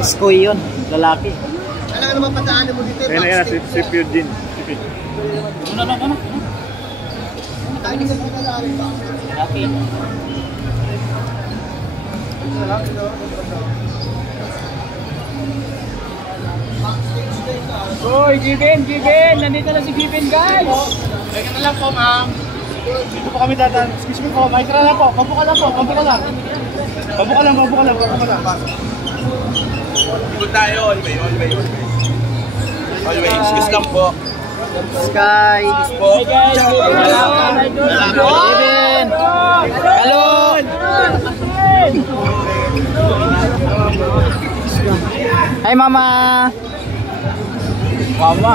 Skoy yun, lalaki. Ano ka naman pataanan mo dito? Kaya na, si Eugene. Ano? Tayo din sa pagkakalaan ba? Lalaki. Hoy, Given! Nandito na si Given, guys! Teka na lang po, ma'am. Dito po kami datan. Excuse me po, maitra lang po. Pabuka lang. Good tayo, Oliver. Excuse lang po. Sky! Hey guys! Given! Hello! Hi, Mama! Mama!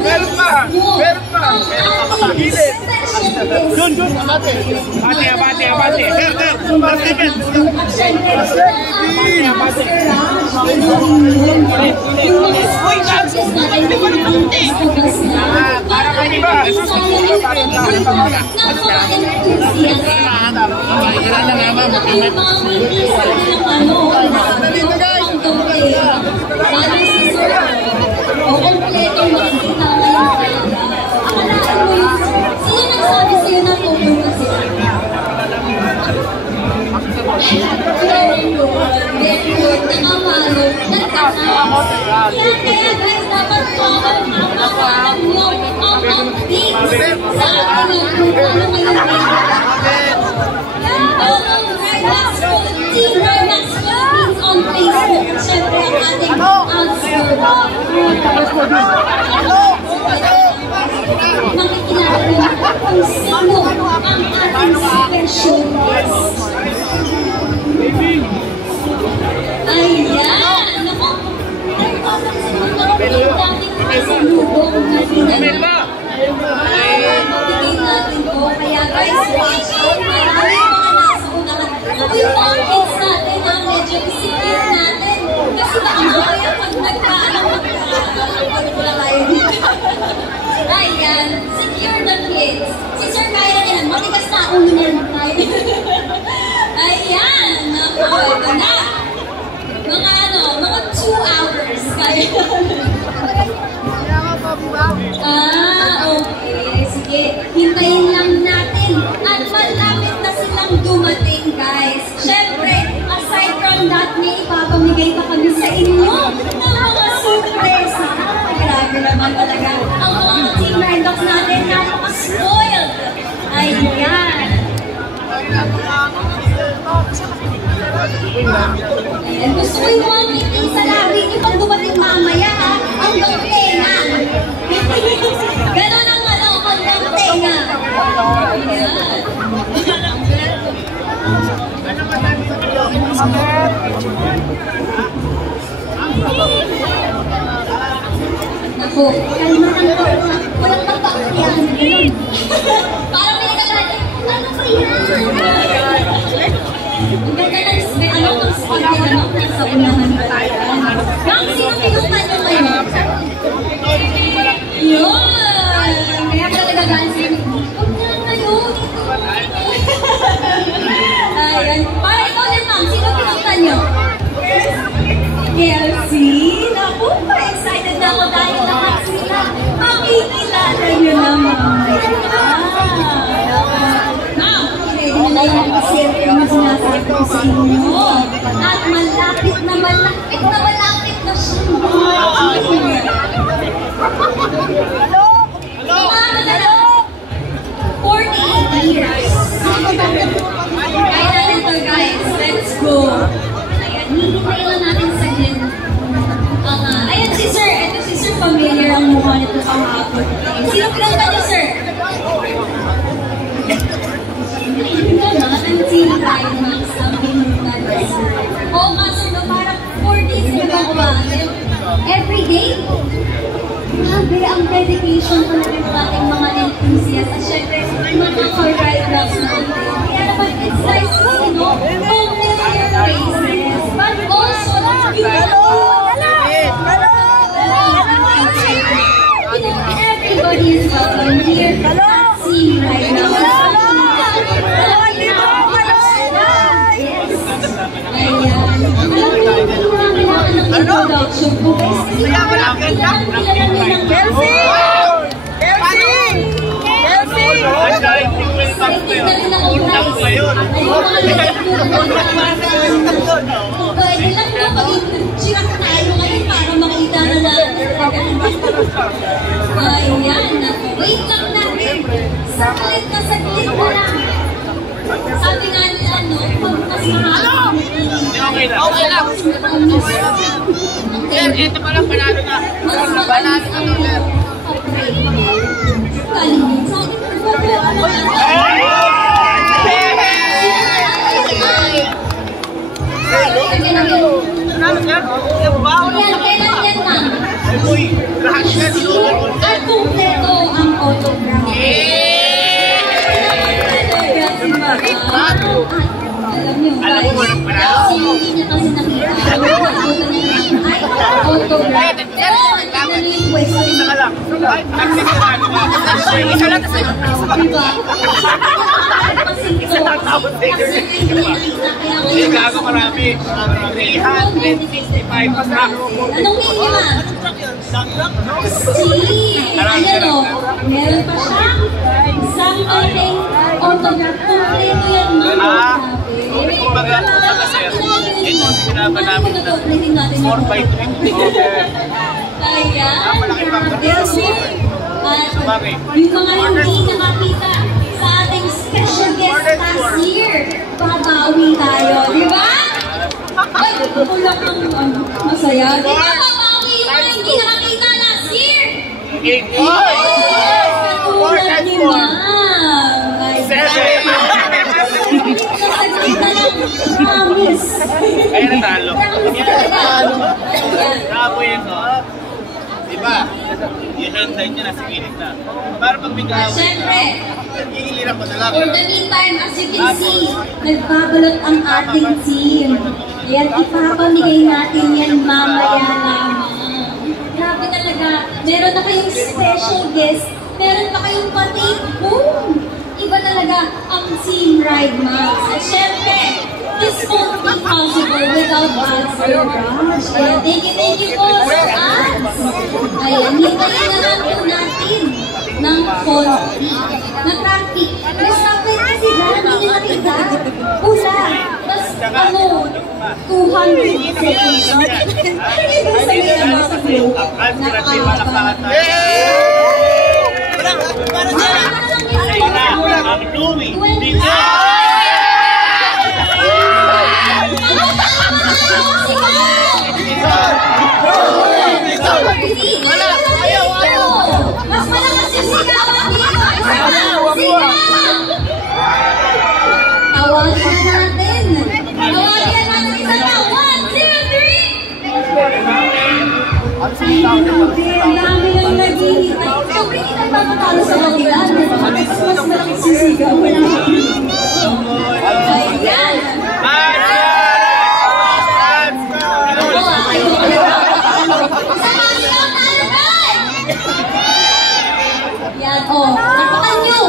Ayan, Meron pa! Meron pa! Gilid! Jun, abate. Abate. Sir, Steven! Para kayo ba? Kaya guys, marami mga nasa unahan. Yung mga kids natin na medyo isipin natin. Kasi baka mamaya pag nagkaalam wala tayo dito. Ayan, secure the kids. Si Sir Kyra yan, matigas na ulo niya na tayo. Ayan, ako, ito na. Mga 2 hours. Kaya. Okay. Sige. Hintayin lang natin. At malapit na silang dumating, guys. Siyempre, aside from that, may ipapamigay pa kami sa inyo ng mga surpresa. Grabe naman talaga. Ang mga Team Red Dogs natin, napaka-spoiled. Ayan. Ayan. Gusto ko yung mga meeting sa labi niyo pag dumating mamaya, ha? Hanggang tenga. Ganon ang hanggang tenga. Ayan. Naku, kalmatan ko. Walang pagpapakyahan. Ganon. Parang pinagagalit. Ano ba yan? Ang ganda ng speaker sa unahan pa tayo. Ma'am, sino pinutan nyo ngayon? Yun! Kaya pala nagagansin. Huwag na ngayon. Ayan. Para ikaw din, ma'am. Sino pinutan nyo? Kelsey? Naku, pa-excited na ako dahil lahat sila makikilala nyo naman. Ma'am, ready na lang ang pasirte mo sinasabi ko sa inyo. At malapit na siya. Hello? 48 years. Kaya natin to, guys. Let's go. Ayan, hinihintay lang natin saglit. Ayan si Sir. Ito si Sir, familiar ang mukha nito pang hapon. Sino pinagta niyo, Sir? Ang sino tayo, Max, ang pinagta niyo, Sir. Oo nga, Sir, parang 4 days na nagbabatin. Every day. Grabe, ang dedication talaga ng ating mga enthusiasts. At syempre, mga car-ride dogs natin. Kaya naman, it's nice to see, no? Familiar faces. But also, everybody is welcome here at Team Ride Dogs. Ayan. Alam mo, hindi namin ng introduction ko. Kaya wala ganda. Kelsey! Excited na rin ako, guys. Ayun, mga pwede lang mo mag-introduce tayo ngayon para makita na natin. Ayan. Wait lang natin. Saglit na lang. Sabi nga nila, no? Pag mas mahalo. Okay lang. Ito pa lang, panalo na. Panalo na to, Ler. Kalimit sa akin. Kailan yan, ma'am? Uy, lahat yan sinusunod. At kumpleto ang autograph. Alam niyo, Alam mo, walang panalo. kasi hindi niya kasi nakita. Ay, autograph. Pero nakita niyo yung pwesto. Isa ka lang. Ay, nagsisigurado ka. Isa lang kasi. Diba? Isa lang tapos taker. Hindi gago marami. 365 pa sa Anong minima? Ayan o, meron pa siya. Isang konting autograph. Kompleto yan, ma'am. Kumbaga sir, ito ang sinabi namin na 4x3. Kaya, Malaki pang yes, at yung mga hindi nakakita sa ating special guest last year, babawi tayo, di ba? Ay, kulang ang masaya. Di ba babawi yung mga hindi nakakita last year? Katulad ni Ma'am. Nasagita ng promise. Kaya natalo. Promise talaga. Bravo yun, no? Diba? Yung hindsight niya nasa gilid na. Para pag may gawin, Siyempre, hihiliran ko na lang. for the meantime, as you can see, nagbabalot ang ating team. Ayan, ipapamigay natin yan mamaya lamang. Grabe talaga. Meron na kayong special guest. Meron pa kayong pa-take home. Iba talaga ang Team Ride Max. At syempre, this won't be possible without ads or gosh. Ayan, thank you po sa ads. Ayan, hintayin na lang po natin ng konti. Na traffic. May stoplight kasi dyan, hindi nyo nakita. Pula. Tapos, 200 seconds. Ano yung sabihin ng mga flow? Nakakatawa. Ang Louie, mas malakas yung sigawan dito. Sigaw! Tawagin na natin. Tawagin na natin isa na. 1, 2, 3. Ang dami nang naghihintay. Siyempre, hindi tayo makatalo sa kanila. Mas malakas yung sigawan. Ayan. Yan, oh. Tapakan nyo!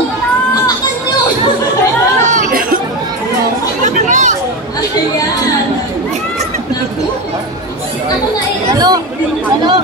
Tapakan nyo! Ayan. Naku. Ako na eh. Hello. Hello.